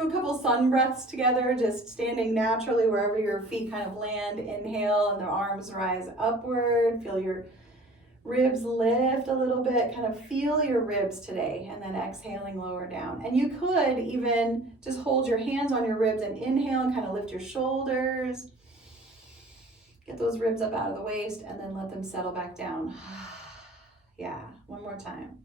do a couple sun breaths together, just standing naturally wherever your feet kind of land. Inhale and the arms rise upward. Feel your ribs lift a little bit, kind of feel your ribs today, and then exhaling lower down. And you could even just hold your hands on your ribs and inhale and kind of lift your shoulders. Get those ribs up out of the waist and then let them settle back down. Yeah, one more time.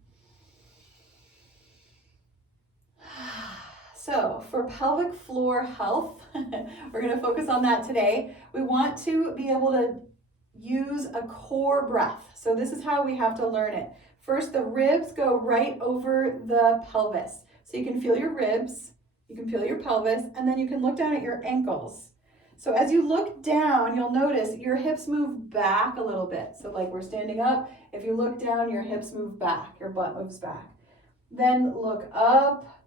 So for pelvic floor health, we're going to focus on that today. We want to be able to use a core breath. So this is how we have to learn it. First, the ribs go right over the pelvis. So you can feel your ribs, you can feel your pelvis, and then you can look down at your ankles. So as you look down, you'll notice your hips move back a little bit. So like we're standing up, if you look down, your hips move back, your butt moves back. Then look up,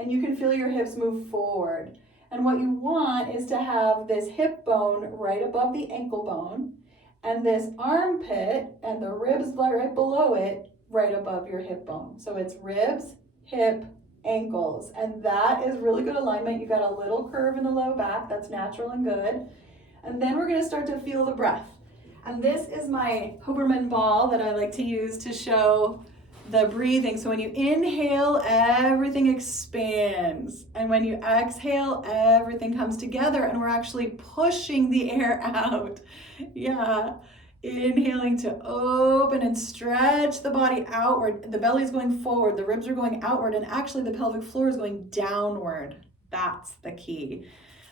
and you can feel your hips move forward. And what you want is to have this hip bone right above the ankle bone, and this armpit and the ribs right below it right above your hip bone. So it's ribs, hip, ankles, and that is really good alignment. You got a little curve in the low back, that's natural and good. And then we're going to start to feel the breath. And this is my Huberman ball that I like to use to show the breathing. So when you inhale, everything expands. And when you exhale, everything comes together, and we're actually pushing the air out. Yeah. Inhaling to open and stretch the body outward. The belly's going forward, the ribs are going outward, and actually the pelvic floor is going downward. That's the key.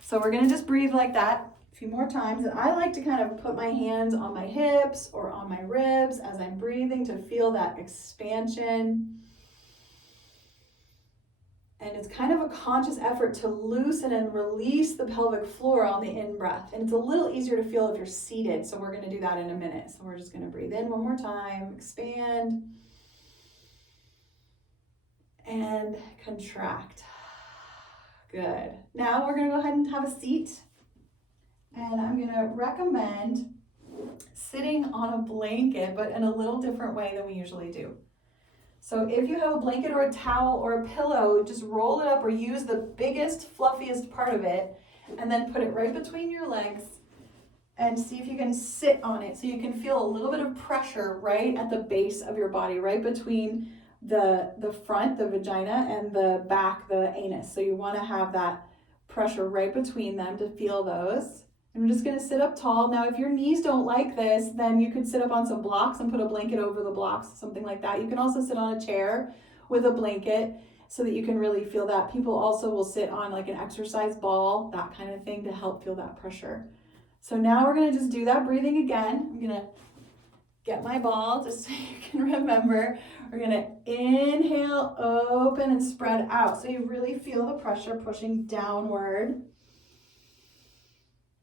So we're gonna just breathe like that a few more times. And I like to kind of put my hands on my hips or on my ribs as I'm breathing to feel that expansion. And it's kind of a conscious effort to loosen and release the pelvic floor on the in-breath. And it's a little easier to feel if you're seated, so we're gonna do that in a minute. So we're just gonna breathe in one more time, expand, and contract. Good. Now we're gonna go ahead and have a seat. And I'm gonna recommend sitting on a blanket, but in a little different way than we usually do. So if you have a blanket or a towel or a pillow, just roll it up or use the biggest, fluffiest part of it, and then put it right between your legs and see if you can sit on it. So you can feel a little bit of pressure right at the base of your body, right between the front, the vagina, and the back, the anus. So you wanna have that pressure right between them to feel those. I'm just gonna sit up tall. Now, if your knees don't like this, then you could sit up on some blocks and put a blanket over the blocks, something like that. You can also sit on a chair with a blanket so that you can really feel that. People also will sit on like an exercise ball, that kind of thing, to help feel that pressure. So now we're gonna just do that breathing again. I'm gonna get my ball just so you can remember. We're gonna inhale, open, and spread out. So you really feel the pressure pushing downward.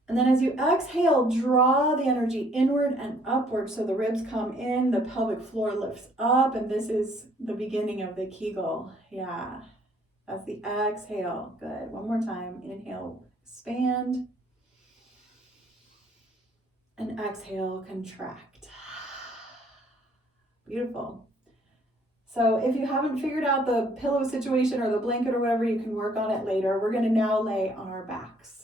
And then as you exhale, draw the energy inward and upward so the ribs come in, the pelvic floor lifts up, and this is the beginning of the Kegel. Yeah, that's the exhale. Good. One more time. Inhale, expand. And exhale, contract. Beautiful. So if you haven't figured out the pillow situation or the blanket or whatever, you can work on it later. We're going to now lay on our backs.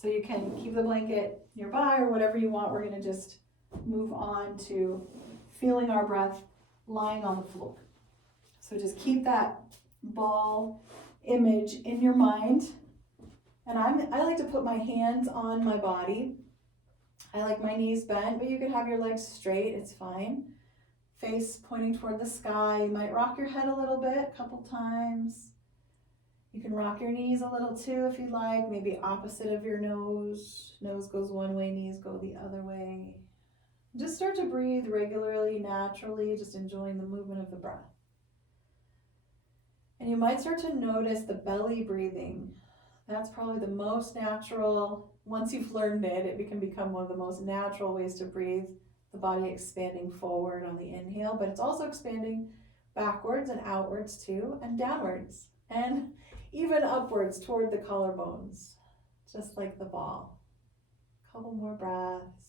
So you can keep the blanket nearby or whatever you want. We're gonna just move on to feeling our breath lying on the floor. So just keep that ball image in your mind. And I like to put my hands on my body. I like my knees bent, but you can have your legs straight, it's fine. Face pointing toward the sky. You might rock your head a little bit, a couple times. You can rock your knees a little too if you'd like, maybe opposite of your nose. Nose goes one way, knees go the other way. Just start to breathe regularly, naturally, just enjoying the movement of the breath. And you might start to notice the belly breathing. That's probably the most natural. Once you've learned it, it can become one of the most natural ways to breathe. The body expanding forward on the inhale, but it's also expanding backwards and outwards too, and downwards. And even upwards toward the collarbones, just like the ball. Couple more breaths.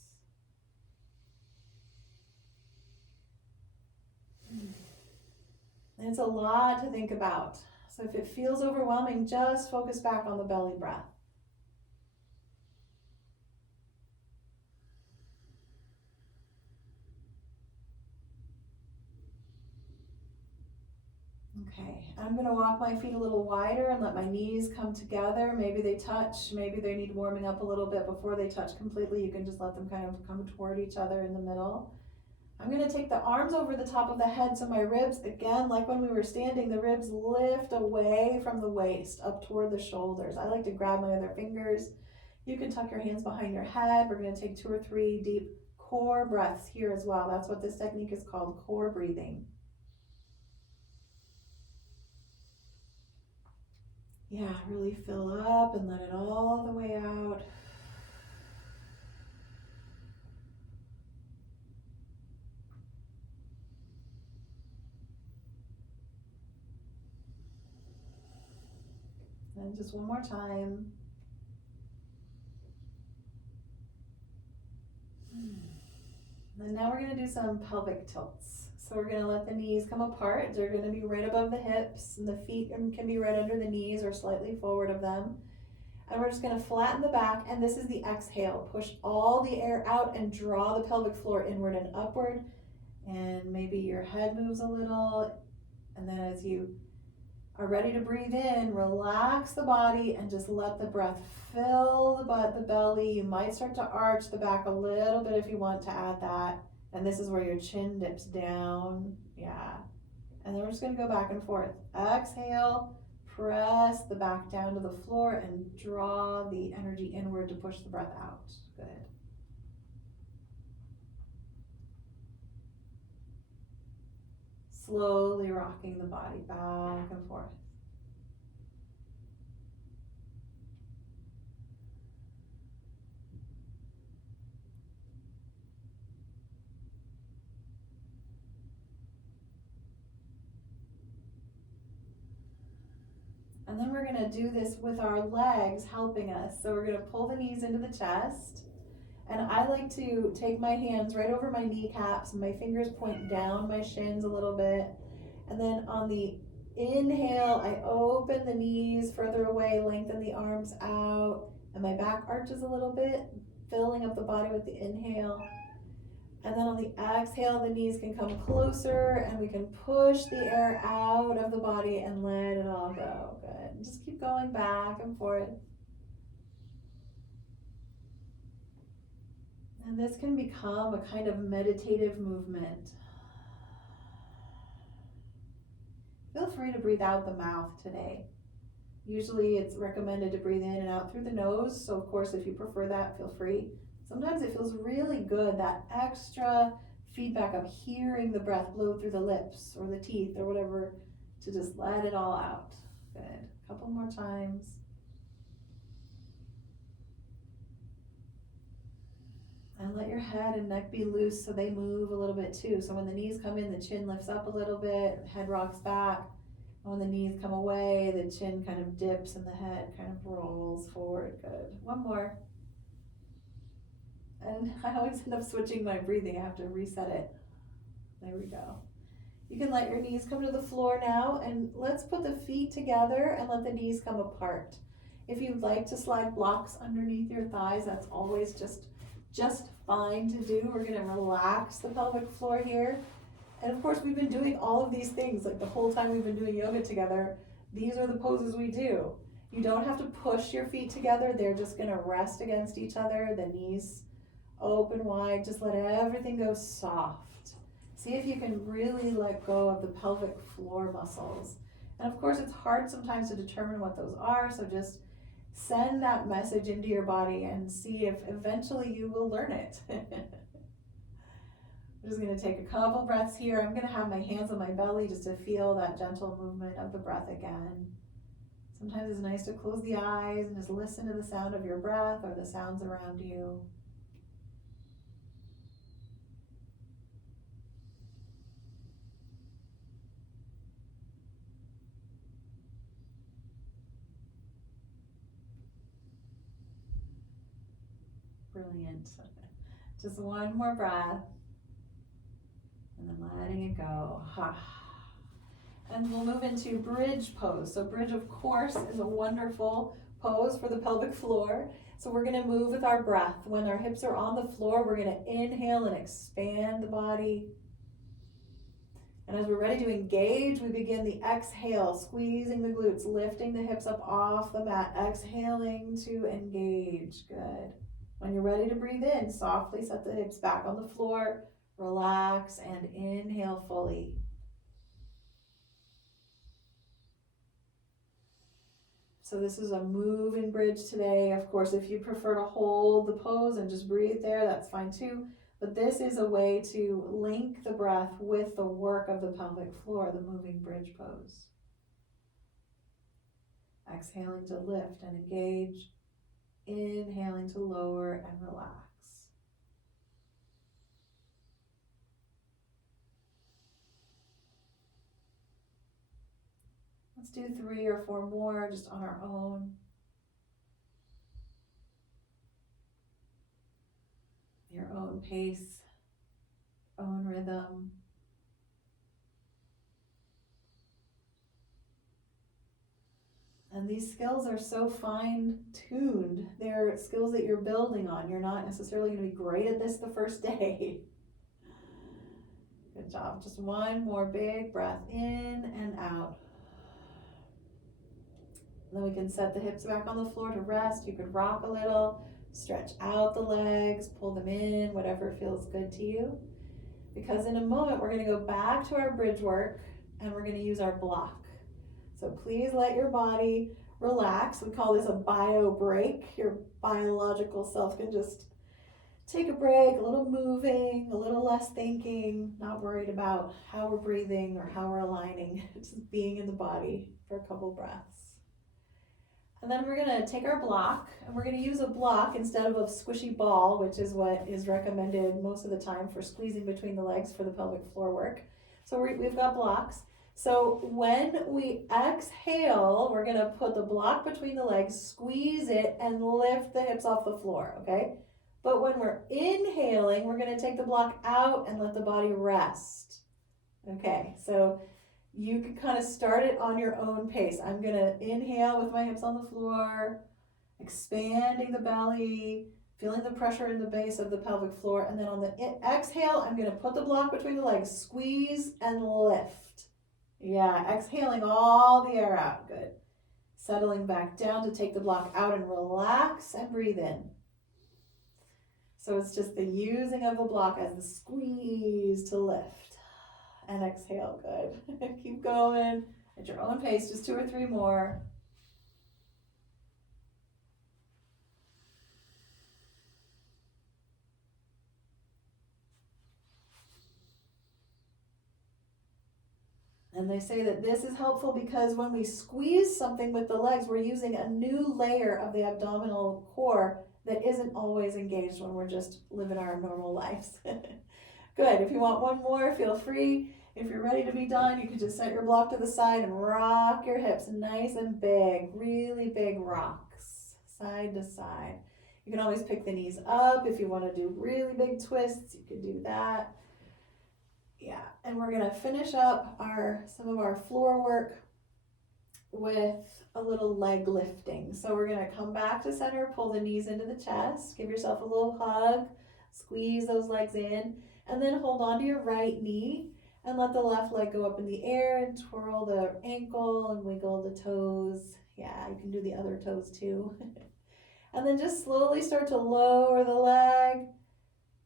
And it's a lot to think about. So if it feels overwhelming, just focus back on the belly breath. Okay, I'm going to walk my feet a little wider and let my knees come together. Maybe they touch, maybe they need warming up a little bit before they touch completely. You can just let them kind of come toward each other in the middle. I'm going to take the arms over the top of the head so my ribs, again, like when we were standing, the ribs lift away from the waist up toward the shoulders. I like to grab my other fingers. You can tuck your hands behind your head. We're going to take 2 or 3 deep core breaths here as well. That's what this technique is called, core breathing. Yeah, really fill up and let it all the way out. And just one more time. And now we're going to do some pelvic tilts. So we're going to let the knees come apart. They're going to be right above the hips, and the feet can be right under the knees or slightly forward of them. And we're just going to flatten the back, and this is the exhale. Push all the air out and draw the pelvic floor inward and upward. And maybe your head moves a little. And then as you are ready to breathe in, relax the body and just let the breath fill the belly. You might start to arch the back a little bit if you want to add that. And this is where your chin dips down. Yeah. And then we're just going to go back and forth. Exhale, press the back down to the floor and draw the energy inward to push the breath out. Good. Slowly rocking the body back and forth. And then we're going to do this with our legs helping us. So we're going to pull the knees into the chest. And I like to take my hands right over my kneecaps and my fingers point down my shins a little bit. And then on the inhale, I open the knees further away, lengthen the arms out, and my back arches a little bit, filling up the body with the inhale. And then on the exhale, the knees can come closer and we can push the air out of the body and let it all go. Good. Just keep going back and forth. And this can become a kind of meditative movement. Feel free to breathe out the mouth today. Usually it's recommended to breathe in and out through the nose. So of course, if you prefer that, feel free. Sometimes it feels really good, that extra feedback of hearing the breath blow through the lips or the teeth or whatever, to just let it all out. Good. A couple more times. And let your head and neck be loose so they move a little bit too. So when the knees come in, the chin lifts up a little bit, the head rocks back. And when the knees come away, the chin kind of dips and the head kind of rolls forward. Good. One more. And I always end up switching my breathing. I have to reset it. There we go. You can let your knees come to the floor now, and let's put the feet together and let the knees come apart. If you'd like to slide blocks underneath your thighs, that's always just fine to do. We're gonna relax the pelvic floor here. And of course, we've been doing all of these things, like the whole time we've been doing yoga together. These are the poses we do. You don't have to push your feet together. They're just gonna rest against each other, the knees open wide. Just let everything go soft. See if you can really let go of the pelvic floor muscles. And of course, it's hard sometimes to determine what those are, so just send that message into your body and see if eventually you will learn it. I'm just going to take a couple breaths here. I'm going to have my hands on my belly just to feel that gentle movement of the breath again. Sometimes it's nice to close the eyes and just listen to the sound of your breath or the sounds around you. Brilliant. Just one more breath. And then letting it go. And we'll move into bridge pose. So bridge, of course, is a wonderful pose for the pelvic floor. So we're gonna move with our breath. When our hips are on the floor, we're gonna inhale and expand the body. And as we're ready to engage, we begin the exhale, squeezing the glutes, lifting the hips up off the mat, exhaling to engage. Good. When you're ready to breathe in, softly set the hips back on the floor, relax, and inhale fully. So this is a moving bridge today. Of course, if you prefer to hold the pose and just breathe there, that's fine too. But this is a way to link the breath with the work of the pelvic floor, the moving bridge pose. Exhaling to lift and engage. Inhaling to lower and relax. Let's do 3 or 4 more just on our own. Your own pace, own rhythm. And these skills are so fine-tuned. They're skills that you're building on. You're not necessarily going to be great at this the first day. Good job. Just one more big breath in and out. And then we can set the hips back on the floor to rest. You could rock a little, stretch out the legs, pull them in, whatever feels good to you. Because in a moment, we're going to go back to our bridge work and we're going to use our block. So please let your body relax. We call this a bio break. Your biological self can just take a break, a little moving, a little less thinking, not worried about how we're breathing or how we're aligning, just being in the body for a couple breaths. And then we're going to take our block, and we're going to use a block instead of a squishy ball, which is what is recommended most of the time for squeezing between the legs for the pelvic floor work. So we've got blocks. So when we exhale, we're going to put the block between the legs, squeeze it, and lift the hips off the floor, okay? But when we're inhaling, we're going to take the block out and let the body rest. Okay, so you can kind of start it on your own pace. I'm going to inhale with my hips on the floor, expanding the belly, feeling the pressure in the base of the pelvic floor. And then on the exhale, I'm going to put the block between the legs, squeeze and lift. Yeah, exhaling all the air out. Good. Settling back down to take the block out and relax and breathe in. So it's just the using of the block as the squeeze to lift. And exhale, good. Keep going at your own pace, just 2 or 3 more. And they say that this is helpful because when we squeeze something with the legs, we're using a new layer of the abdominal core that isn't always engaged when we're just living our normal lives. Good. If you want one more, feel free. If you're ready to be done, you can just set your block to the side and rock your hips nice and big, really big rocks, side to side. You can always pick the knees up. If you want to do really big twists, you can do that. Yeah, and we're going to finish up some of our floor work with a little leg lifting. So we're going to come back to center, pull the knees into the chest, give yourself a little hug, squeeze those legs in, and then hold on to your right knee and let the left leg go up in the air and twirl the ankle and wiggle the toes. Yeah, you can do the other toes too. And then just slowly start to lower the leg.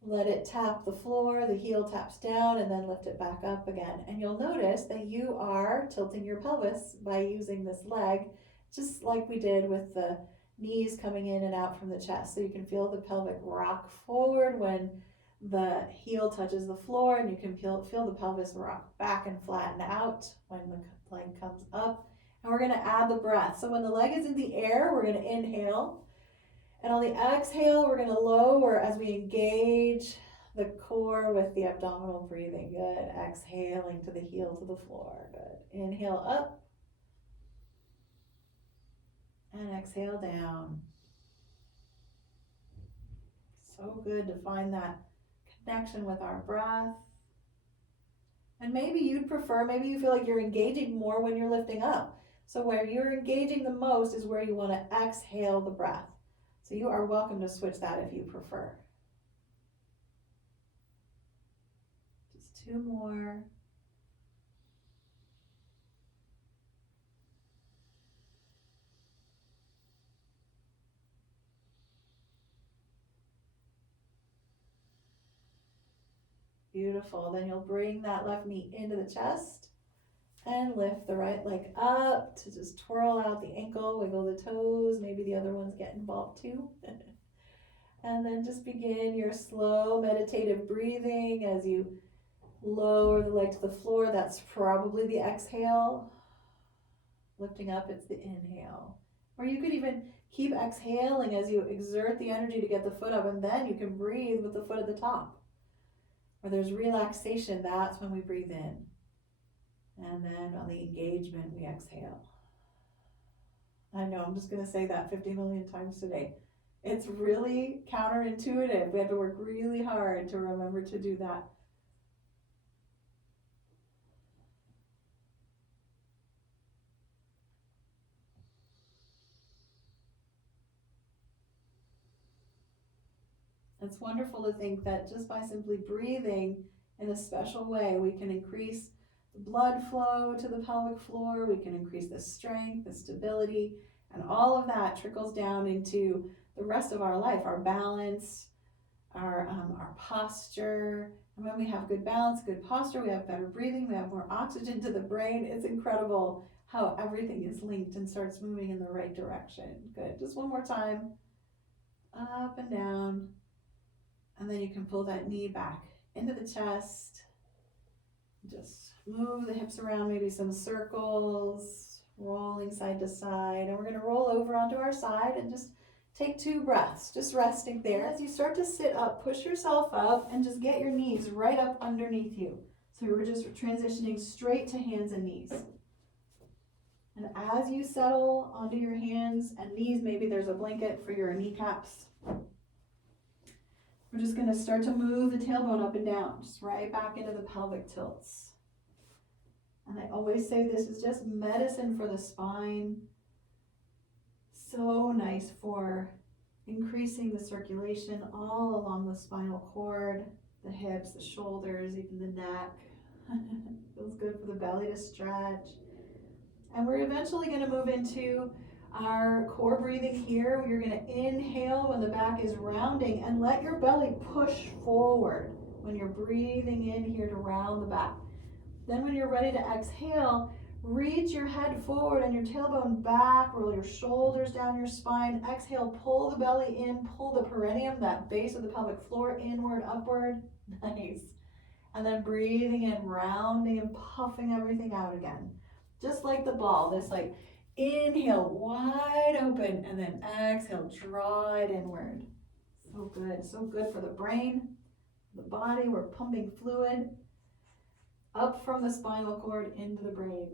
Let it tap the floor, the heel taps down, and then lift it back up again. And you'll notice that you are tilting your pelvis by using this leg, just like we did with the knees coming in and out from the chest. So you can feel the pelvic rock forward when the heel touches the floor, and you can feel the pelvis rock back and flatten out when the leg comes up. And we're going to add the breath. So when the leg is in the air, we're going to inhale. And on the exhale, we're going to lower as we engage the core with the abdominal breathing. Good. Exhaling to the heel to the floor. Good. Inhale up. And exhale down. So good to find that connection with our breath. And maybe you'd prefer, maybe you feel like you're engaging more when you're lifting up. So where you're engaging the most is where you want to exhale the breath. So you are welcome to switch that if you prefer. Just 2 more. Beautiful. Then you'll bring that left knee into the chest and lift the right leg up to just twirl out the ankle, wiggle the toes. Maybe the other ones get involved too. And then just begin your slow meditative breathing as you lower the leg to the floor. That's probably the exhale. Lifting up, it's the inhale. Or you could even keep exhaling as you exert the energy to get the foot up, and then you can breathe with the foot at the top. Or there's relaxation, that's when we breathe in. And then on the engagement, we exhale. I know, I'm just going to say that 50 million times today. It's really counterintuitive. We have to work really hard to remember to do that. It's wonderful to think that just by simply breathing in a special way, we can increase the blood flow to the pelvic floor, we can increase the strength, the stability, and all of that trickles down into the rest of our life, our balance, our posture. And when we have good balance, good posture, we have better breathing, we have more oxygen to the brain. It's incredible how everything is linked and starts moving in the right direction. Good. Just one more time. Up and down. And then you can pull that knee back into the chest. Just move the hips around, maybe some circles, rolling side to side. And we're going to roll over onto our side and just take 2 breaths, just resting there. As you start to sit up, push yourself up and just get your knees right up underneath you. So we're just transitioning straight to hands and knees. And as you settle onto your hands and knees, maybe there's a blanket for your kneecaps. We're just going to start to move the tailbone up and down, just right back into the pelvic tilts. And I always say this is just medicine for the spine. So nice for increasing the circulation all along the spinal cord, the hips, the shoulders, even the neck. Feels good for the belly to stretch. And we're eventually going to move into our core breathing here. You're going to inhale when the back is rounding and let your belly push forward when you're breathing in here to round the back. Then when you're ready to exhale, reach your head forward and your tailbone back, roll your shoulders down your spine. Exhale, pull the belly in, pull the perineum, that base of the pelvic floor, inward, upward. Nice. And then breathing in, rounding and puffing everything out again. Just like the ball, this like inhale wide open and then exhale, draw it inward. So good for the brain, the body. We're pumping fluid up from the spinal cord into the brain.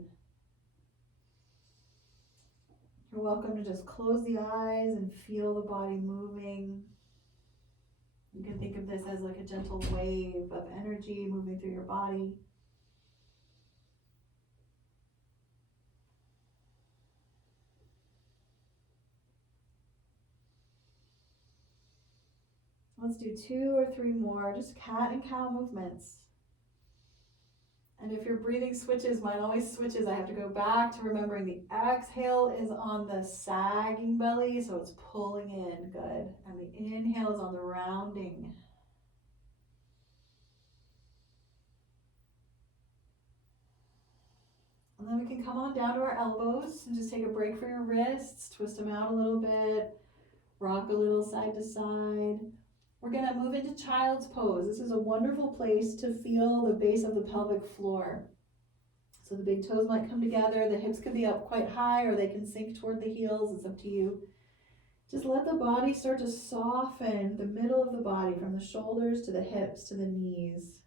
You're welcome to just close the eyes and feel the body moving. You can think of this as like a gentle wave of energy moving through your body. Let's do 2 or 3 more, just cat and cow movements. And if your breathing switches, mine always switches. I have to go back to remembering the exhale is on the sagging belly, so it's pulling in, good. And the inhale is on the rounding. And then we can come on down to our elbows and just take a break for your wrists, twist them out a little bit, rock a little side to side. We're going to move into child's pose. This is a wonderful place to feel the base of the pelvic floor. So the big toes might come together, the hips could be up quite high or they can sink toward the heels, it's up to you. Just let the body start to soften the middle of the body from the shoulders to the hips to the knees.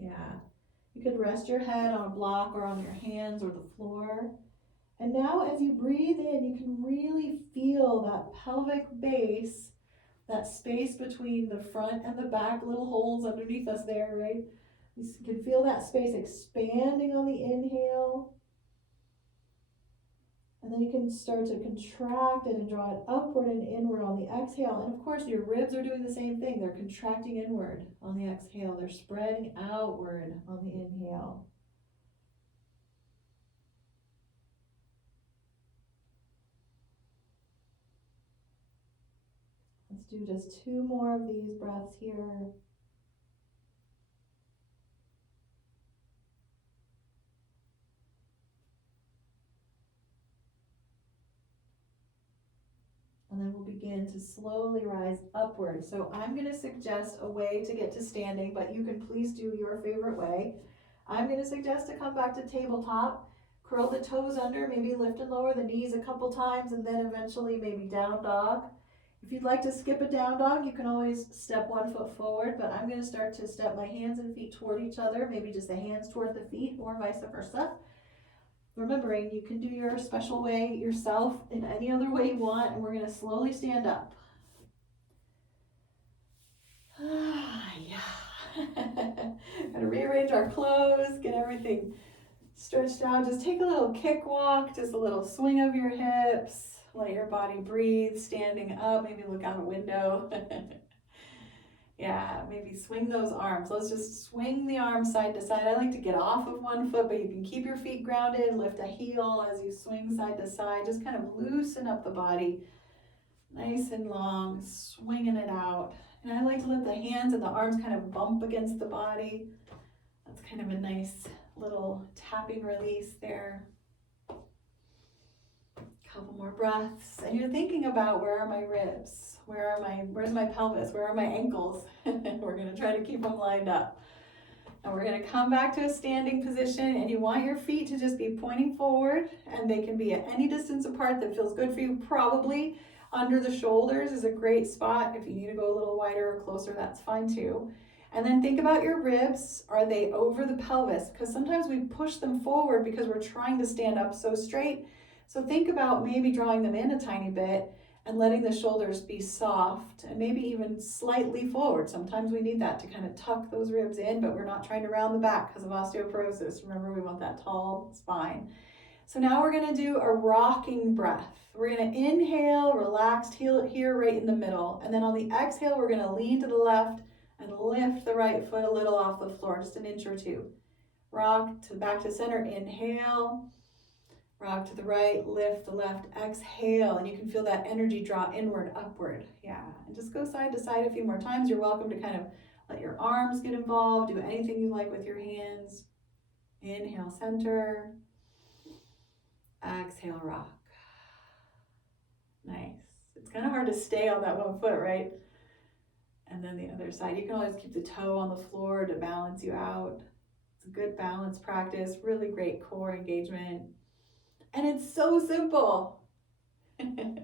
Yeah. You could rest your head on a block or on your hands or the floor. And now as you breathe in, you can really feel that pelvic base, that space between the front and the back, little holes underneath us there, right? You can feel that space expanding on the inhale. And then you can start to contract it and draw it upward and inward on the exhale. And of course, your ribs are doing the same thing. They're contracting inward on the exhale. They're spreading outward on the inhale. Let's do just 2 more of these breaths here. And then we'll begin to slowly rise upward. So I'm going to suggest a way to get to standing, but you can please do your favorite way. I'm going to suggest to come back to tabletop, curl the toes under, maybe lift and lower the knees a couple times, and then eventually maybe down dog. If you'd like to skip a down dog, you can always step 1 foot forward, but I'm going to start to step my hands and feet toward each other, maybe just the hands toward the feet or vice versa. Remembering you can do your special way yourself in any other way you want, and we're going to slowly stand up. Gotta rearrange our clothes, get everything stretched out. Just take a little kick walk, just a little swing of your hips. Let your body breathe, standing up, maybe look out a window. Yeah, maybe swing those arms. Let's just swing the arms side to side. I like to get off of 1 foot, but you can keep your feet grounded, lift a heel as you swing side to side. Just kind of loosen up the body. Nice and long, swinging it out. And I like to let the hands and the arms kind of bump against the body. That's kind of a nice little tapping release there. Couple more breaths, and you're thinking about, where are my ribs? Where's my pelvis? Where are my ankles? We're going to try to keep them lined up. And we're going to come back to a standing position, and you want your feet to just be pointing forward, and they can be at any distance apart that feels good for you. Probably under the shoulders is a great spot. If you need to go a little wider or closer, that's fine too. And then think about your ribs. Are they over the pelvis? Because sometimes we push them forward because we're trying to stand up so straight. So think about maybe drawing them in a tiny bit and letting the shoulders be soft and maybe even slightly forward. Sometimes we need that to kind of tuck those ribs in, but we're not trying to round the back because of osteoporosis. Remember, we want that tall spine. So now we're going to do a rocking breath. We're going to inhale, relaxed here right in the middle. And then on the exhale, we're going to lean to the left and lift the right foot a little off the floor, just an inch or two. Rock to back to center, inhale. Rock to the right, lift the left, exhale, and you can feel that energy draw inward, upward. Yeah, and just go side to side a few more times. You're welcome to kind of let your arms get involved, do anything you like with your hands. Inhale, center. Exhale, rock. Nice. It's kind of hard to stay on that 1 foot, right? And then the other side. You can always keep the toe on the floor to balance you out. It's a good balance practice, really great core engagement. And it's so simple. Good.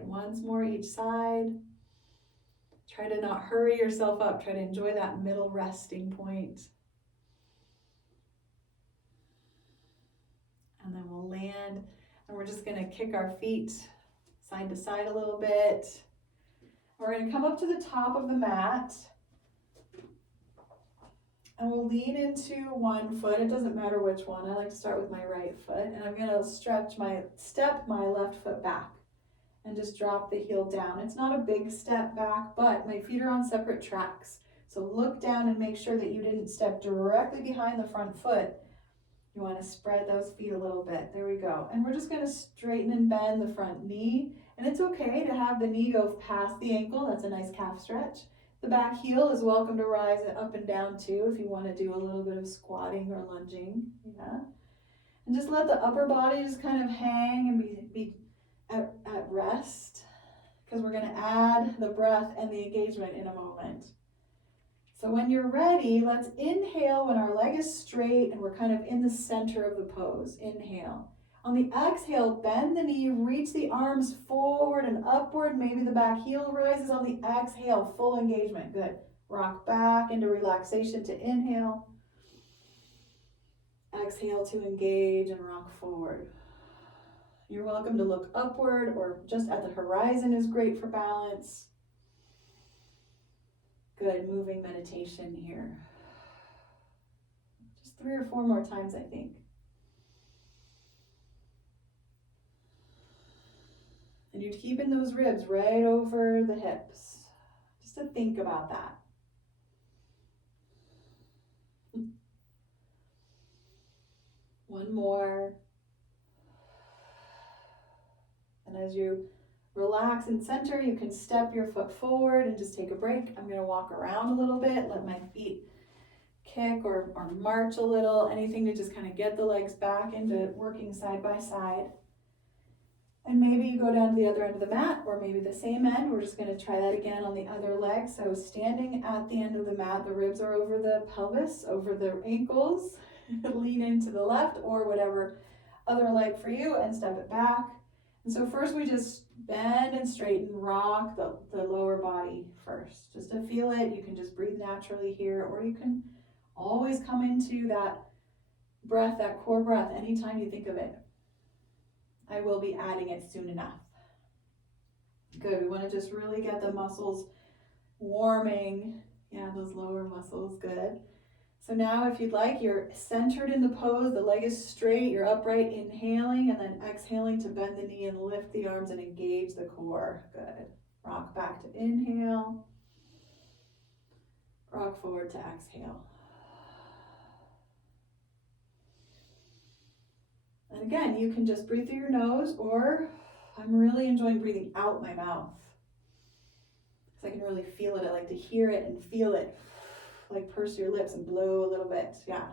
Once more each side. Try to not hurry yourself up. Try to enjoy that middle resting point. And then we'll land. And we're just going to kick our feet side to side a little bit. We're going to come up to the top of the mat. And we'll lean into 1 foot. It doesn't matter which one. I like to start with my right foot. And I'm going to step my left foot back and just drop the heel down. It's not a big step back, but my feet are on separate tracks. So look down and make sure that you didn't step directly behind the front foot. You want to spread those feet a little bit. There we go. And we're just going to straighten and bend the front knee. And it's okay to have the knee go past the ankle. That's a nice calf stretch. The back heel is welcome to rise up and down too if you want to do a little bit of squatting or lunging. Yeah. And just let the upper body just kind of hang and be at rest, because we're going to add the breath and the engagement in a moment. So when you're ready, let's inhale when our leg is straight and we're kind of in the center of the pose. Inhale. On the exhale, bend the knee, reach the arms forward and upward. Maybe the back heel rises. On the exhale, full engagement. Good. Rock back into relaxation to inhale. Exhale to engage and rock forward. You're welcome to look upward or just at the horizon is great for balance. Good, moving meditation here. Just 3 or 4 more times, I think. And you're keeping those ribs right over the hips. Just to think about that. One more. And as you relax and center, you can step your foot forward and just take a break. I'm going to walk around a little bit, let my feet kick or march a little, anything to just kind of get the legs back into working side by side. And maybe you go down to the other end of the mat, or maybe the same end. We're just going to try that again on the other leg. So standing at the end of the mat, the ribs are over the pelvis, over the ankles. Lean into the left or whatever other leg for you and step it back. And so first we just bend and straighten, rock the lower body first. Just to feel it, you can just breathe naturally here, or you can always come into that breath, that core breath, anytime you think of it. I will be adding it soon enough. Good, we want to just really get the muscles warming. Yeah, those lower muscles, good. So now if you'd like, you're centered in the pose, the leg is straight, you're upright, inhaling, and then exhaling to bend the knee and lift the arms and engage the core. Good. Rock back to inhale. Rock forward to exhale. And again, you can just breathe through your nose, or I'm really enjoying breathing out my mouth, because I can really feel it. I like to hear it and feel it. Like purse your lips and blow a little bit. Yeah.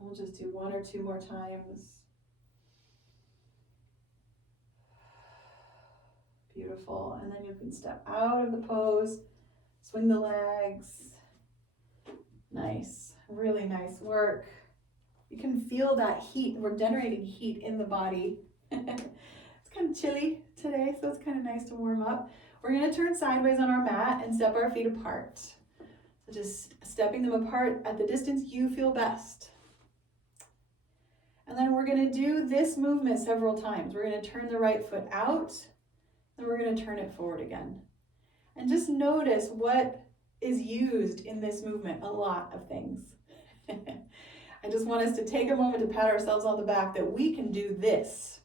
We'll just do 1 or 2 more times. Beautiful. And then you can step out of the pose, swing the legs. Nice. Really nice work. You can feel that heat. We're generating heat in the body. It's kind of chilly today, so it's kind of nice to warm up. We're going to turn sideways on our mat and step our feet apart. So just stepping them apart at the distance you feel best. And then we're going to do this movement several times. We're going to turn the right foot out, then we're going to turn it forward again. And just notice what is used in this movement. A lot of things. I just want us to take a moment to pat ourselves on the back that we can do this.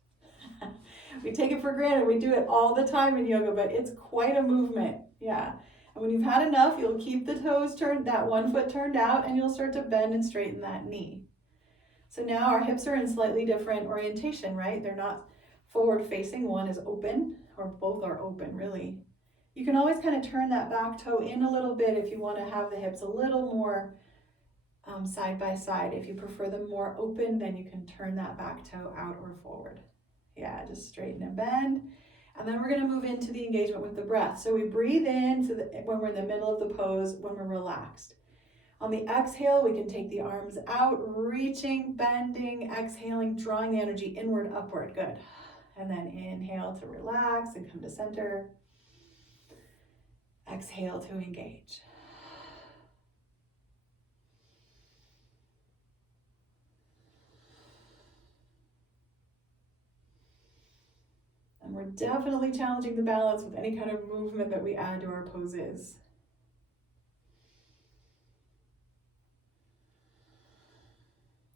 We take it for granted. We do it all the time in yoga, but it's quite a movement. Yeah. And when you've had enough, you'll keep the toes turned, that one foot turned out, and you'll start to bend and straighten that knee. So now our hips are in slightly different orientation, right? They're not forward facing. One is open, or both are open, really. You can always kind of turn that back toe in a little bit if you want to have the hips a little more side by side. If you prefer them more open, then you can turn that back toe out or forward. Yeah, just straighten and bend. And then we're going to move into the engagement with the breath. So we breathe in when we're in the middle of the pose, when we're relaxed. On the exhale, we can take the arms out, reaching, bending, exhaling, drawing the energy inward, upward. Good. And then inhale to relax and come to center. Exhale to engage. And we're definitely challenging the balance with any kind of movement that we add to our poses.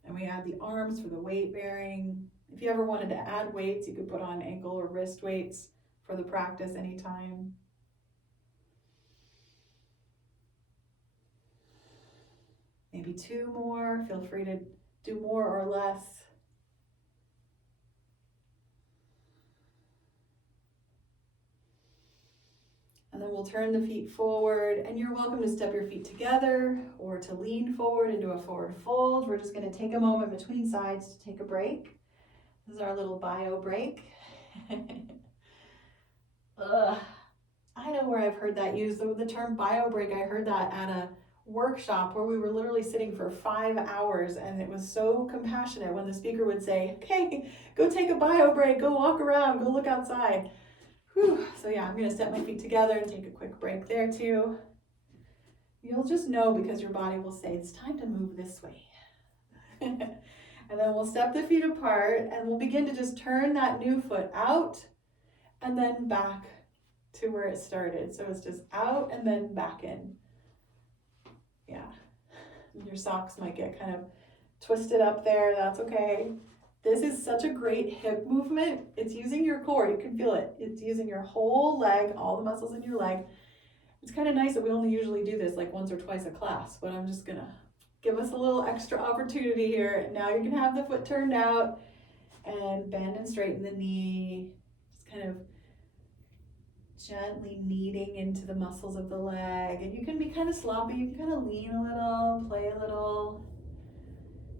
And we add the arms for the weight bearing. If you ever wanted to add weights, you could put on ankle or wrist weights for the practice anytime. Maybe 2 more. Feel free to do more or less. And then we'll turn the feet forward, and you're welcome to step your feet together or to lean forward into a forward fold. We're just going to take a moment between sides to take a break. This is our little bio break. I know where I've heard that used, the term bio break. I heard that at a workshop where we were literally sitting for 5 hours, and it was so compassionate when the speaker would say, okay, go take a bio break, go walk around, go look outside. Whew. So yeah, I'm going to step my feet together and take a quick break there too. You'll just know because your body will say, it's time to move this way. And then we'll step the feet apart and we'll begin to just turn that new foot out and then back to where it started. So it's just out and then back in. Yeah. Your socks might get kind of twisted up there. That's okay. This is such a great hip movement. It's using your core. You can feel it. It's using your whole leg, all the muscles in your leg. It's kind of nice that we only usually do this like once or twice a class, but I'm just gonna give us a little extra opportunity here. Now you can have the foot turned out and bend and straighten the knee. Just kind of gently kneading into the muscles of the leg. And you can be kind of sloppy. You can kind of lean a little, play a little.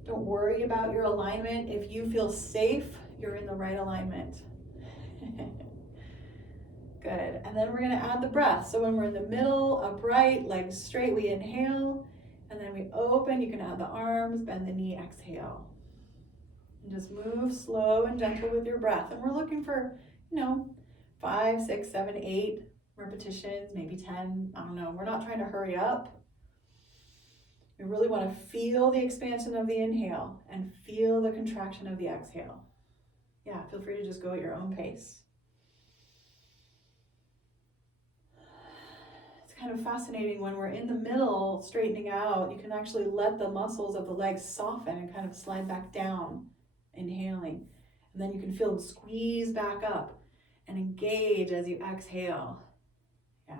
Don't worry about your alignment. If you feel safe, you're in the right alignment. Good. And then we're going to add the breath. So when we're in the middle, upright, legs straight, we inhale. And then we open. You can add the arms, bend the knee, exhale. And just move slow and gentle with your breath. And we're looking for, 5, 6, 7, 8 repetitions, maybe 10. I don't know. We're not trying to hurry up. We really want to feel the expansion of the inhale and feel the contraction of the exhale. Yeah, feel free to just go at your own pace. It's kind of fascinating when we're in the middle, straightening out, you can actually let the muscles of the legs soften and kind of slide back down, inhaling. And then you can feel them squeeze back up and engage as you exhale. Yeah.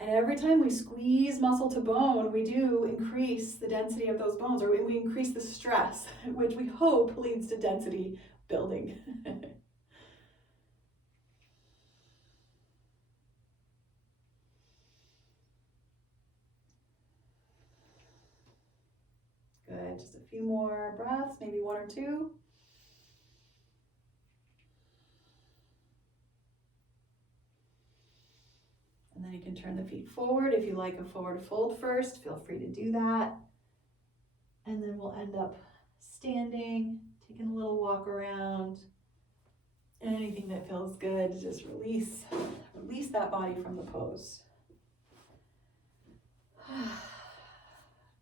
And every time we squeeze muscle to bone, we do increase the density of those bones, or we increase the stress, which we hope leads to density building. Good, just a few more breaths, maybe 1 or 2. And then you can turn the feet forward. If you like a forward fold first, feel free to do that. And then we'll end up standing, taking a little walk around. Anything that feels good, just release that body from the pose.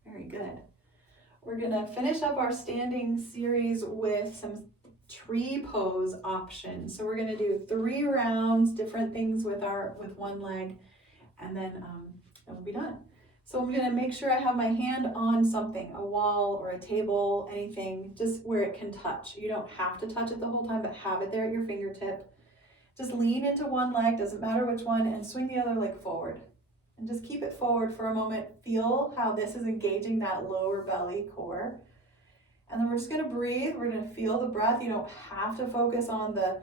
Very good. We're gonna finish up our standing series with some tree pose options. So we're gonna do 3 rounds, different things with one leg, and then we'll be done. So I'm gonna make sure I have my hand on something, a wall or a table, anything, just where it can touch. You don't have to touch it the whole time, but have it there at your fingertip. Just lean into one leg, doesn't matter which one, and swing the other leg forward. And just keep it forward for a moment. Feel how this is engaging that lower belly core. And then we're just gonna breathe. We're gonna feel the breath. You don't have to focus on the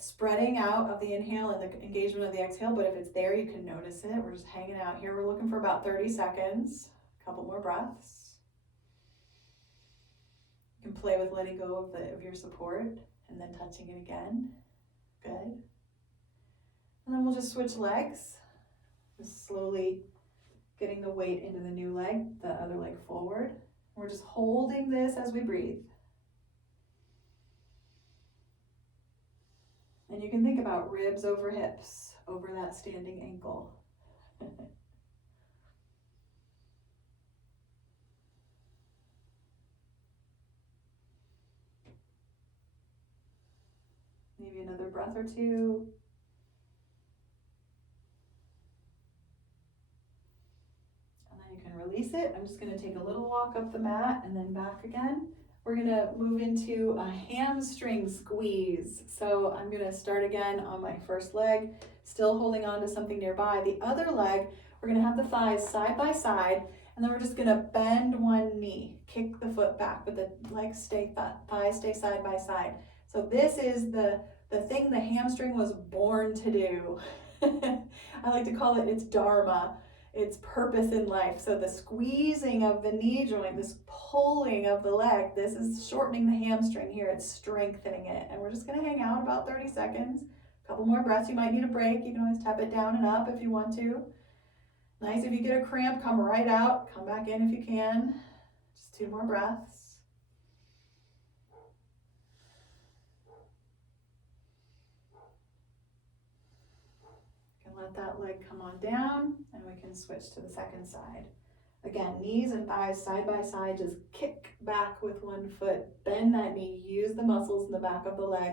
spreading out of the inhale and the engagement of the exhale, but if it's there, you can notice it. We're just hanging out here. We're looking for about 30 seconds. A couple more breaths. You can play with letting go of your support and then touching it again. Good. And then we'll just switch legs. Just slowly getting the weight into the new leg, the other leg forward. We're just holding this as we breathe. And you can think about ribs over hips, over that standing ankle. Maybe another breath or 2. Release it. I'm just going to take a little walk up the mat and then back again. We're going to move into a hamstring squeeze. So I'm going to start again on my first leg, still holding on to something nearby. The other leg, we're going to have the thighs side by side, and then we're just going to bend one knee, kick the foot back, but the legs thighs stay side by side. So this is the thing the hamstring was born to do. I like to call it its dharma. Its purpose in life. So the squeezing of the knee joint, this pulling of the leg, this is shortening the hamstring here. It's strengthening it. And we're just going to hang out about 30 seconds. A couple more breaths. You might need a break. You can always tap it down and up if you want to. Nice. If you get a cramp, come right out. Come back in if you can. Just 2 more breaths. let that leg come on down, and we can switch to the second side. Again, knees and thighs side by side, just kick back with one foot, bend that knee, use the muscles in the back of the leg.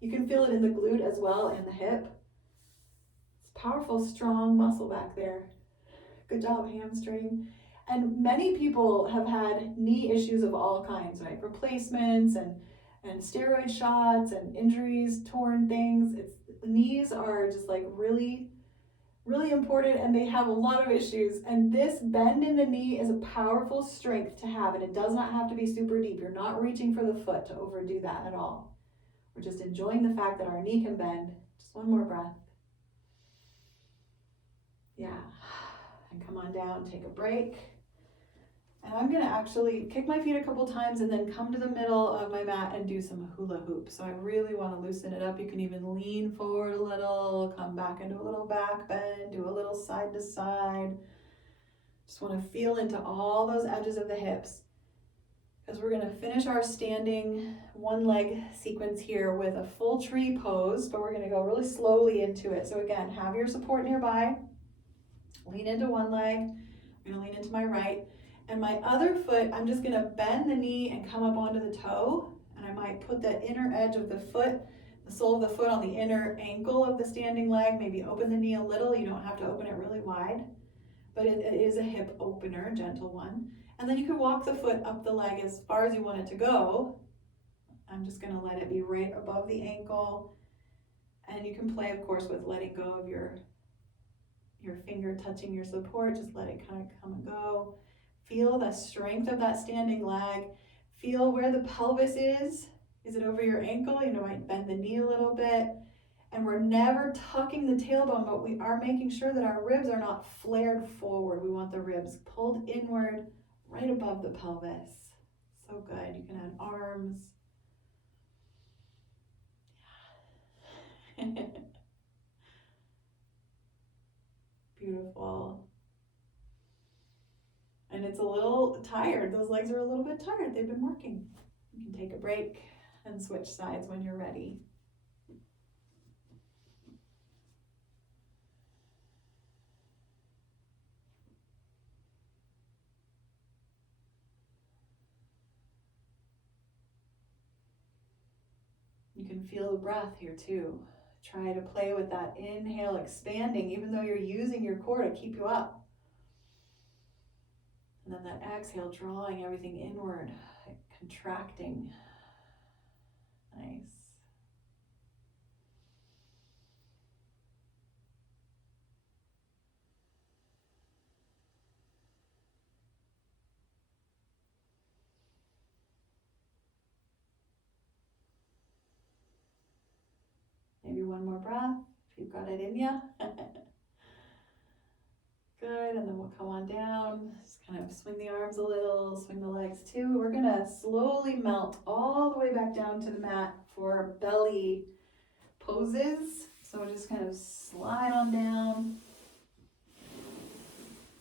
You can feel it in the glute as well and the hip. It's powerful, strong muscle back there. Good job, hamstring. And many people have had knee issues of all kinds, right? Replacements and steroid shots and injuries, torn things. Knees are just like really important, and they have a lot of issues. And this bend in the knee is a powerful strength to have, and it does not have to be super deep. You're not reaching for the foot to overdo that at all. We're just enjoying the fact that our knee can bend. Just one more breath. Yeah. And come on down, take a break. And I'm gonna actually kick my feet a couple times and then come to the middle of my mat and do some hula hoop. So I really wanna loosen it up. You can even lean forward a little, come back into a little back bend, do a little side to side. Just wanna feel into all those edges of the hips, because we're gonna finish our standing one leg sequence here with a full tree pose, but we're gonna go really slowly into it. So again, have your support nearby, lean into one leg, I'm gonna lean into my right. And my other foot, I'm just gonna bend the knee and come up onto the toe. And I might put the inner edge of the foot, the sole of the foot on the inner ankle of the standing leg, maybe open the knee a little. You don't have to open it really wide, but it is a hip opener, a gentle one. And then you can walk the foot up the leg as far as you want it to go. I'm just gonna let it be right above the ankle. And you can play, of course, with letting go of your finger touching your support. Just let it kind of come and go. Feel the strength of that standing leg. Feel where the pelvis is. Is it over your ankle? You know, might bend the knee a little bit. And we're never tucking the tailbone, but we are making sure that our ribs are not flared forward. We want the ribs pulled inward, right above the pelvis. So good. You can add arms. Beautiful. And it's a little tired. Those legs are a little bit tired. They've been working. You can take a break and switch sides when you're ready. You can feel the breath here too. Try to play with that inhale, expanding, even though you're using your core to keep you up. And then that exhale, drawing everything inward, contracting. Nice. Maybe one more breath, if you've got it in you. Good, and then we'll come on down, just kind of swing the arms a little, swing the legs too. We're gonna slowly melt all the way back down to the mat for belly poses. So just kind of slide on down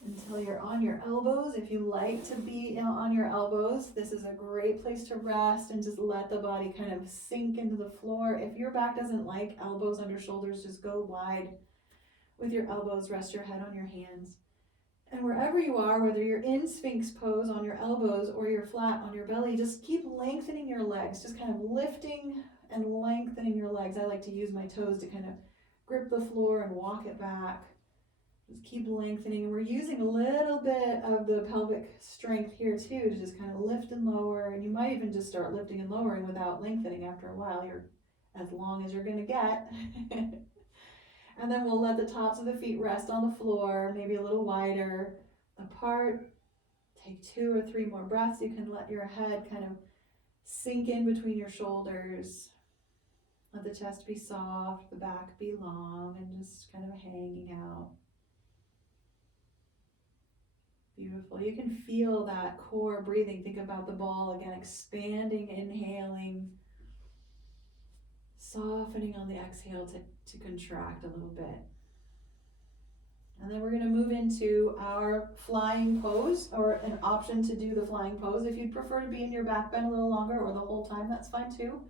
until you're on your elbows. If you like to be on your elbows, this is a great place to rest and just let the body kind of sink into the floor. If your back doesn't like elbows under shoulders, just go wide with your elbows, rest your head on your hands. And wherever you are, whether you're in Sphinx pose on your elbows or you're flat on your belly, just keep lengthening your legs, just kind of lifting and lengthening your legs. I like to use my toes to kind of grip the floor and walk it back. Just keep lengthening. And we're using a little bit of the pelvic strength here too to just kind of lift and lower. And you might even just start lifting and lowering without lengthening after a while. You're as long as you're going to get. And then we'll let the tops of the feet rest on the floor, maybe a little wider apart. Take 2 or 3 more breaths. You can let your head kind of sink in between your shoulders. Let the chest be soft, the back be long, and just kind of hanging out. Beautiful. You can feel that core breathing. Think about the ball again, expanding, inhaling, softening on the exhale to contract a little bit. And then we're going to move into our flying pose, or an option to do the flying pose. If you'd prefer to be in your back bend a little longer or the whole time, that's fine too.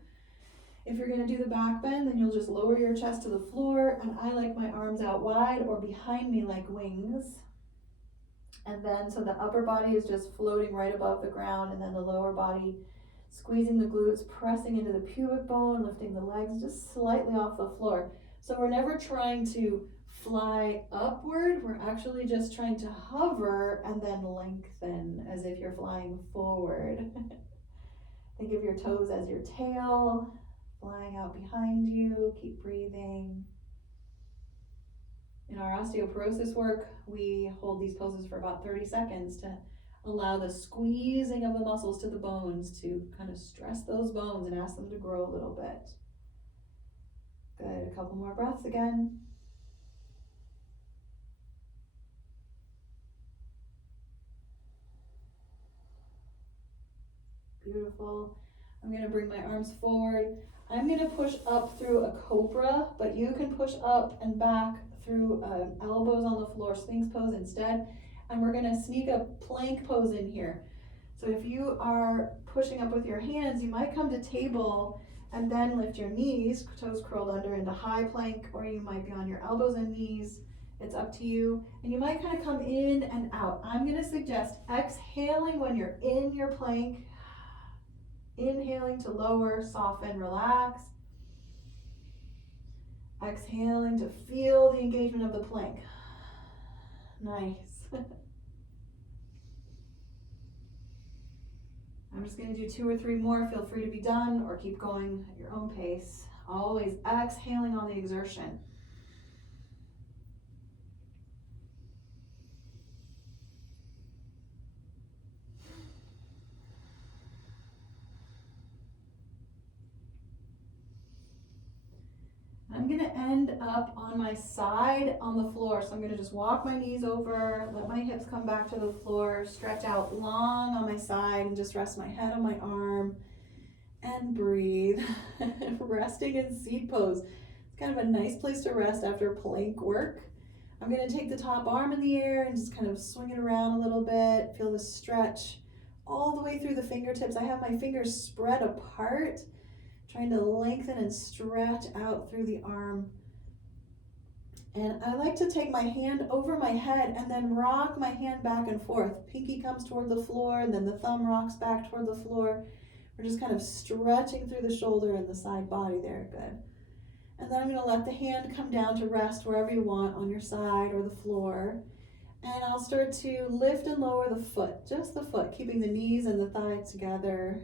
If you're gonna do the back bend, then you'll just lower your chest to the floor, and I like my arms out wide or behind me like wings. And then, so the upper body is just floating right above the ground, and then the lower body squeezing the glutes, pressing into the pubic bone, lifting the legs just slightly off the floor. So we're never trying to fly upward, we're actually just trying to hover and then lengthen as if you're flying forward. Think of your toes as your tail, flying out behind you, keep breathing. In our osteoporosis work, we hold these poses for about 30 seconds to allow the squeezing of the muscles to the bones to kind of stress those bones and ask them to grow a little bit. Good, a couple more breaths again. Beautiful. I'm going to bring my arms forward. I'm going to push up through a cobra, but you can push up and back through elbows on the floor, Sphinx pose instead. And we're going to sneak a plank pose in here. So if you are pushing up with your hands, you might come to table and then lift your knees, toes curled under into high plank, or you might be on your elbows and knees. It's up to you. And you might kind of come in and out. I'm going to suggest exhaling when you're in your plank, inhaling to lower, soften, relax. Exhaling to feel the engagement of the plank. Nice. I'm just going to do 2 or 3 more. Feel free to be done or keep going at your own pace. Always exhaling on the exertion. I'm going to end up on my side on the floor. So I'm going to just walk my knees over, let my hips come back to the floor, stretch out long on my side, and just rest my head on my arm and breathe. Resting in seat pose. It's kind of a nice place to rest after plank work. I'm going to take the top arm in the air and just kind of swing it around a little bit. Feel the stretch all the way through the fingertips. I have my fingers spread apart, trying to lengthen and stretch out through the arm. And I like to take my hand over my head and then rock my hand back and forth. Pinky comes toward the floor and then the thumb rocks back toward the floor. We're just kind of stretching through the shoulder and the side body there, good. And then I'm going to let the hand come down to rest wherever you want, on your side or the floor. And I'll start to lift and lower the foot, just the foot, keeping the knees and the thighs together.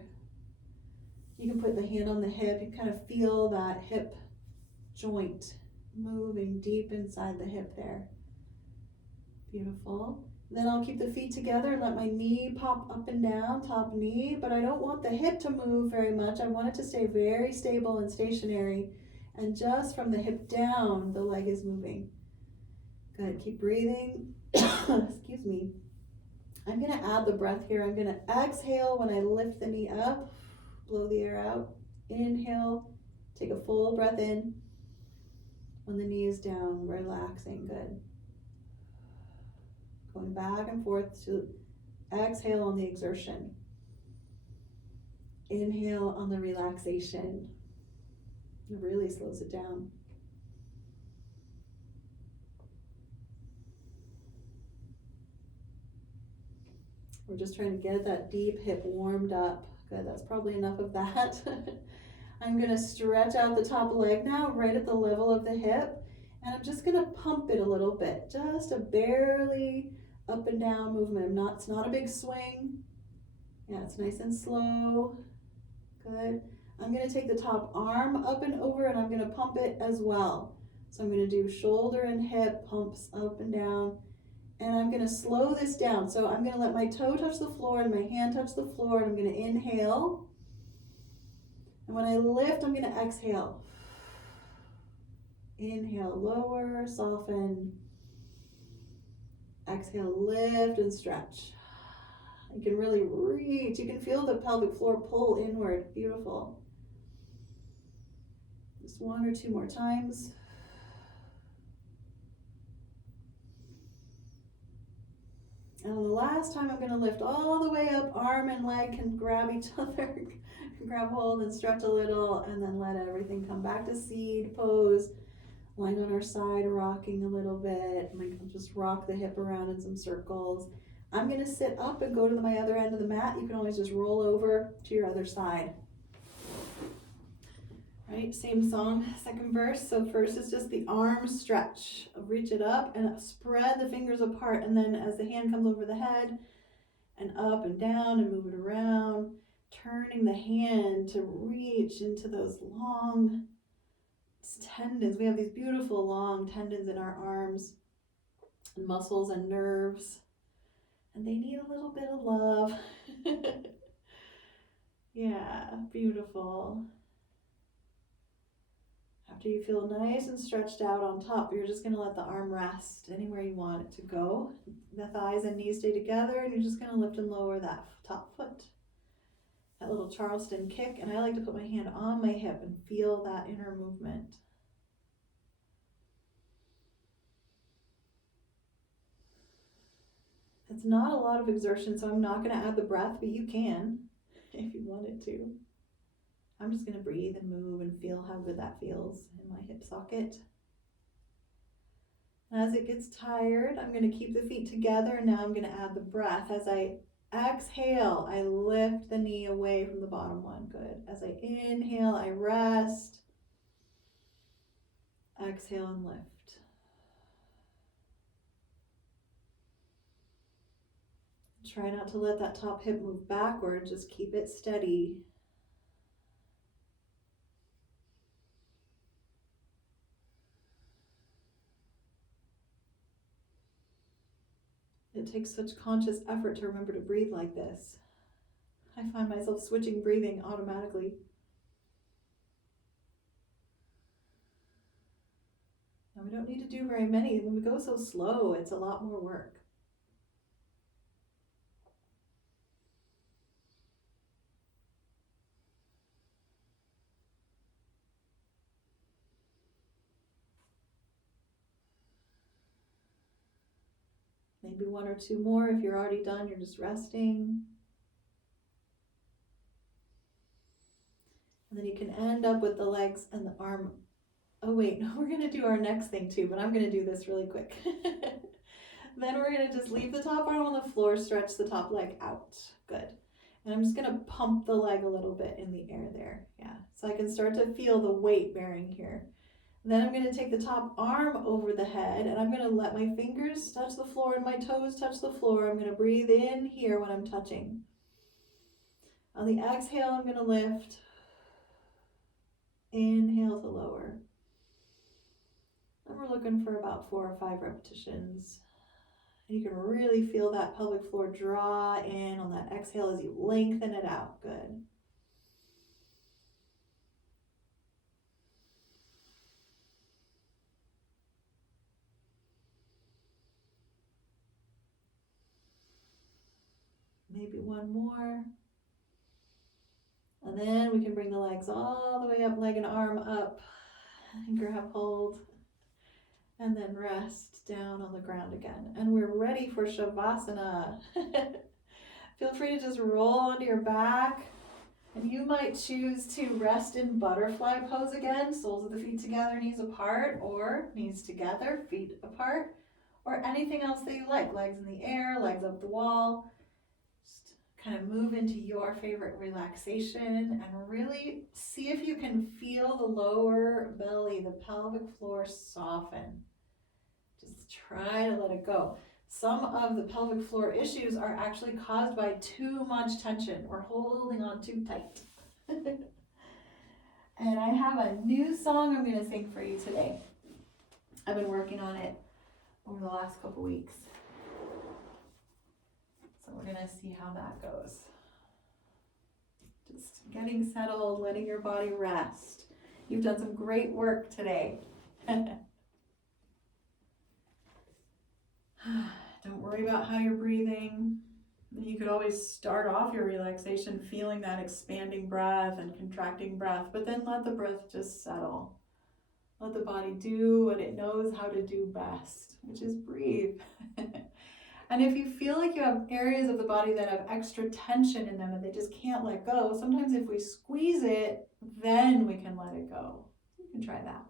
You can put the hand on the hip. You kind of feel that hip joint moving deep inside the hip there. Beautiful. Then I'll keep the feet together and let my knee pop up and down, top knee, but I don't want the hip to move very much. I want it to stay very stable and stationary. And just from the hip down, the leg is moving. Good, keep breathing. Excuse me. I'm gonna add the breath here. I'm gonna exhale when I lift the knee up. Blow the air out. Inhale, take a full breath in. When the knee is down, relaxing, good. Going back and forth to exhale on the exertion. Inhale on the relaxation. It really slows it down. We're just trying to get that deep hip warmed up. Good, that's probably enough of that. I'm going to stretch out the top leg now, right at the level of the hip. And I'm just going to pump it a little bit. Just a barely up and down movement. It's not a big swing. Yeah, it's nice and slow. Good. I'm going to take the top arm up and over and I'm going to pump it as well. So I'm going to do shoulder and hip pumps up and down. And I'm going to slow this down. So I'm going to let my toe touch the floor and my hand touch the floor. And I'm going to inhale. And when I lift, I'm going to exhale. Inhale, lower, soften. Exhale, lift and stretch. You can really reach. You can feel the pelvic floor pull inward. Beautiful. Just 1 or 2 more times. And on the last time, I'm going to lift all the way up. Arm and leg can grab each other. grab hold and stretch a little, and then let everything come back to seed pose. Lying on our side, rocking a little bit. Like, just rock the hip around in some circles. I'm gonna sit up and go to my other end of the mat. You can always just roll over to your other side. Right, same song, second verse. So first is just the arm stretch. Reach it up and spread the fingers apart, and then as the hand comes over the head and up and down and move it around, turning the hand to reach into those long tendons. We have these beautiful long tendons in our arms and muscles and nerves, and they need a little bit of love. Yeah, beautiful. After you feel nice and stretched out on top, you're just going to let the arm rest anywhere you want it to go. The thighs and knees stay together, and you're just going to lift and lower that top foot. That little Charleston kick, and I like to put my hand on my hip and feel that inner movement. It's not a lot of exertion, so I'm not going to add the breath, but you can if you wanted to. I'm just going to breathe and move and feel how good that feels in my hip socket. As it gets tired, I'm going to keep the feet together, and now I'm going to add the breath. As I exhale, I lift the knee away from the bottom one. Good. As I inhale, I rest. Exhale and lift. Try not to let that top hip move backward. Just keep it steady. It takes such conscious effort to remember to breathe like this. I find myself switching breathing automatically. And we don't need to do very many. When we go so slow, it's a lot more work. Maybe one or two more. If you're already done, you're just resting. And then you can end up with the legs and the arm. Oh wait, no, we're gonna do our next thing too, but I'm gonna do this really quick. Then we're gonna just leave the top arm on the floor, stretch the top leg out. Good. And I'm just gonna pump the leg a little bit in the air there. Yeah, so I can start to feel the weight bearing here. Then I'm going to take the top arm over the head, and I'm going to let my fingers touch the floor and my toes touch the floor. I'm going to breathe in here when I'm touching. On the exhale, I'm going to lift. Inhale to lower. And we're looking for about 4 or 5 repetitions. And you can really feel that pelvic floor draw in on that exhale as you lengthen it out. Good. Maybe one more. And then we can bring the legs all the way up, leg and arm up, and grab hold. And then rest down on the ground again. And we're ready for Shavasana. Feel free to just roll onto your back. And you might choose to rest in butterfly pose again, soles of the feet together, knees apart, or knees together, feet apart, or anything else that you like. Legs in the air, legs up the wall. Just kind of move into your favorite relaxation and really see if you can feel the lower belly, the pelvic floor soften. Just try to let it go. Some of the pelvic floor issues are actually caused by too much tension. We're holding on too tight. And I have a new song I'm going to sing for you today. I've been working on it over the last couple weeks. So we're going to see how that goes. Just getting settled, letting your body rest. You've done some great work today. Don't worry about how you're breathing. You could always start off your relaxation feeling that expanding breath and contracting breath, but then let the breath just settle. Let the body do what it knows how to do best, which is breathe. And if you feel like you have areas of the body that have extra tension in them and they just can't let go, sometimes if we squeeze it, then we can let it go. You can try that.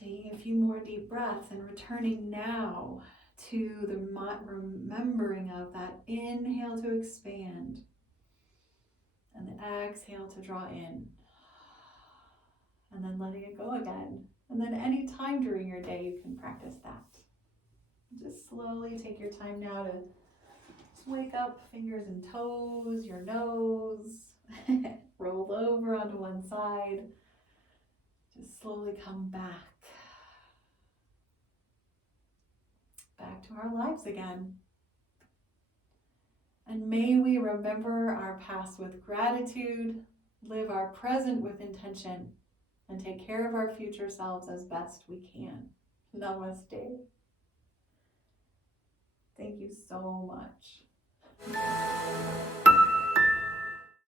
Taking a few more deep breaths and returning now to the remembering of that inhale to expand and the exhale to draw in, and then letting it go again. And then any time during your day you can practice that. Just slowly take your time now to just wake up, fingers and toes, your nose, rolled over onto one side. Just slowly come back to our lives again. And may we remember our past with gratitude, live our present with intention, and take care of our future selves as best we can. Namaste. Thank you so much.